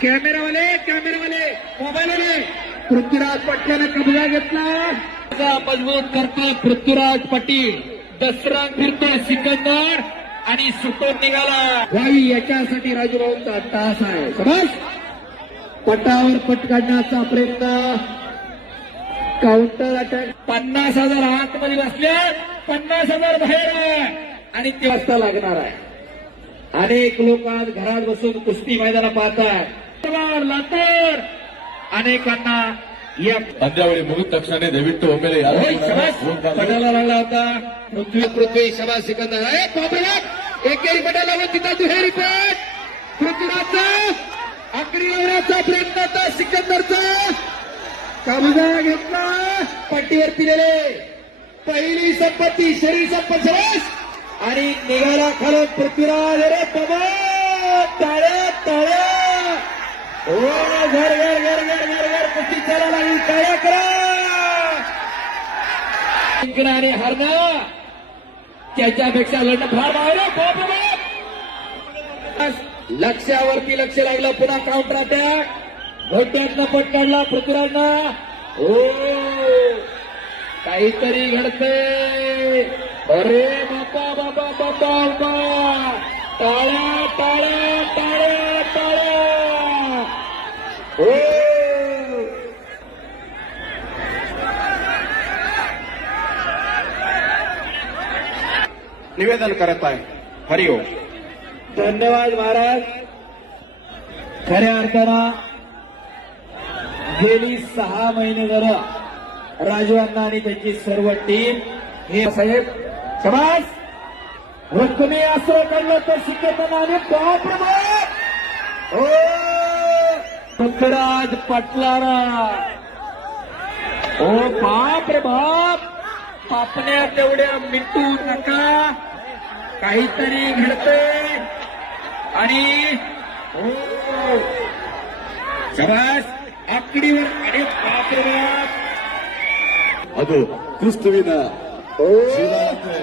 कॅमेरावाले मोबाईलवाले पृथ्वीराज पाटलाने कब्जा घेतला, मजबूत करतोय पृथ्वीराज पाटील, दसरा फिरतोय सिकंदर आणि सुटून निघाला वाई. याच्यासाठी राजूभाऊंचा तास आहे. समज पटावर पट काढण्याचा प्रयत्न, काउंटर अटॅक. 50,000 आतमध्ये बसले, 50,000 बाहेर आहे आणि ते वाजता लागणार आहे. अनेक लोक आज घरात बसून कुस्ती मैदाना पाहतात. लातूर अनेकांना या पंद्यावळी मुहूर्त क्षणी देविट्ट ओमेले पटाला लागला होता. पृथ्वी शबा सिकंदर आहे. बाबा एकेरी पटाला व तिथं दुहेरी पट पृथ्वीराजचा आकडी लावण्याचा प्रयत्न होता. सिकंदरचा कब्जा घेतला. पट्टीवर पिलेले पहिली संपत्ती शरीर संपत आणि निघाला खालून पृथ्वीराज. अरे बाबा टाळ्या टाळ्या. ओ घर घर घर घर घर घर कुस्ती चाला लागली. टाळ्या करा. जिंकणं आणि हरणं त्याच्यापेक्षा लढणं फार बाहेर. लक्ष्यावरती लक्ष लागलं. पुन्हा काउंटर अटॅक. घोट्यातनं पट काढला पृथ्वीराजनं. हो काहीतरी घडतंय. अरे बाबा बाबा बाबा बाबा. टाळ्या टाळ्या टाळ्या टाळ्या. हो निवेदन करत आहे. हरिओम. धन्यवाद महाराज. खऱ्या अर्थानं गेली 6 महिने झालं राजू अण्णा आणि त्यांची सर्व टीम हे साहेब समाज रक्कमी असं काढलं तर शिकताना आणि बाप रे बाप. ओ पृथ्वीराज पाटलारा. ओ बाप रे बाप. पापण्या तेवढ्या मिटू नका. काहीतरी घडतंय आणि हो शबास आकडीवर. अरे बाप रे बाप. ಅದು ಕ್ರಿಸ್ತುವಿನ ಜೀವನಕ್ಕೆ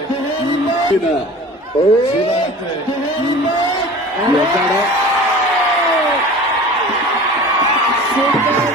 ಸುಂದರ